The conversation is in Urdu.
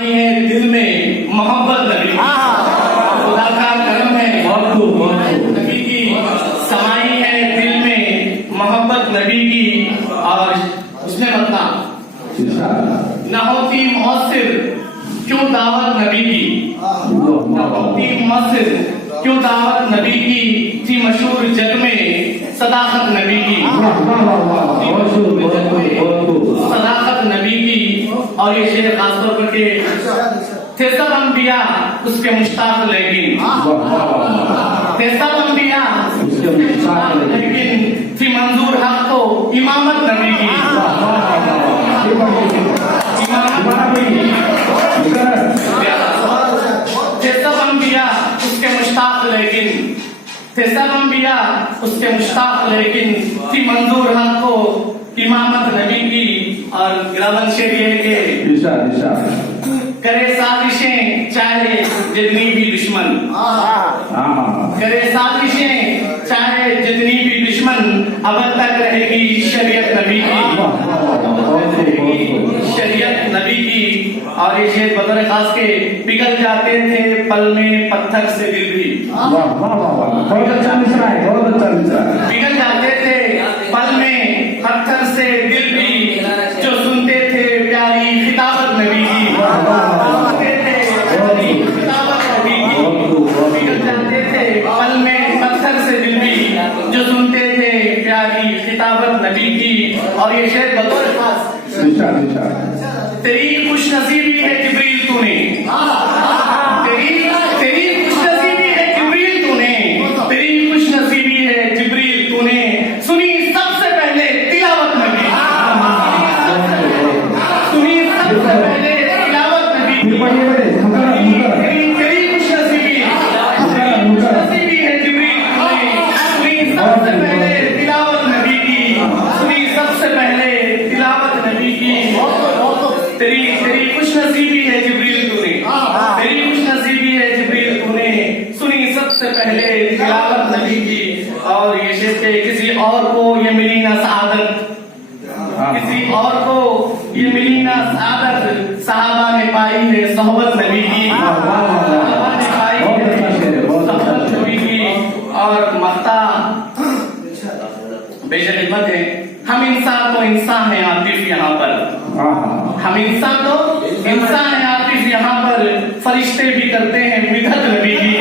دل میں محبت نبی کی، خدا کا کرم ہے نبی کی سمائی ہے دل میں محبت نبی کی، اور اس نے بتنا نہ ہوتی مؤثر کیوں دعوت نبی کی، نہ ہوتی مؤثر کیوں دعوت نبی کی، تھی مشہور جگ میں صداقت نبی کی، صداقت نبی کی۔ اور یہ شعر خاص طور پر کہ تھے سب انبیاء اس کے مشتاق لیکن، تھے سب انبیاء اس کے مشتاق لیکن، تھی منظور حق کو امامت نبی کی، تھے سب انبیاء اس کے مشتاق لیکن، تھے سب انبیاء اس کے مشتاق لیکن، تھی منظور حق کو امامت نبی کی۔ اور گراون شعر یہ ہے کہ کرے سازشیں چاہے جتنی بھی دشمن، کرے سازشیں چاہے جتنی بھی دشمن، ابد تک رہے گی شریعت نبی کی، شریعت نبی کی۔ اور یہ شعر بطور خاص کے پگھل جاتے تھے پل میں پتھر سے دل بھی، پگھل جاتے تھے پل میں پتھر سے دل بھی، جو سنتے تھے پیاری خطابت نبی کی، پگھل جاتے تھے پل میں پتھر سے دل بھی، جو سنتے تھے پیاری خطابت نبی کی۔ اور یہ شعر بطور خاص تیری خوش نصیبی ہے جبریل تو نے، تیری خوش نصیبی ہے جبریل تو نے، تیری خوش نصیبی ہے جبریل تو نے، سنی سب سے پہلے تلاوت نبی، سنی سب سے پہلے تلاوت نبی کی، تیری خوش نصیبی ہے جبریل تو نے، سنی سب سے پہلے تلاوت نبی کی، سنی سب سے پہلے تلاوت نبی کی۔ تیری خوش نصیبی ہے جبریل تو نے، تیری خوش نصیبی ہے جبریل تو نے، سنی سب سے پہلے تلاوت نبی کی۔ اور یہ شعر کہ کسی اور کو یہ ملی نہ سعادت، کسی اور کو یہ ملی نہ سعادت، صحابہ نے پائی ہے صحبت نبی کی، صحابہ نے پائی ہے صحبت نبی کی۔ اور مقطع بے شک خدمت ہے، ہم انسان تو انسان ہیں عاطف یہاں پر، ہم انسان تو انسان ہیں عاطف یہاں پر، فرشتے بھی کرتے ہیں مدحت نبی کی۔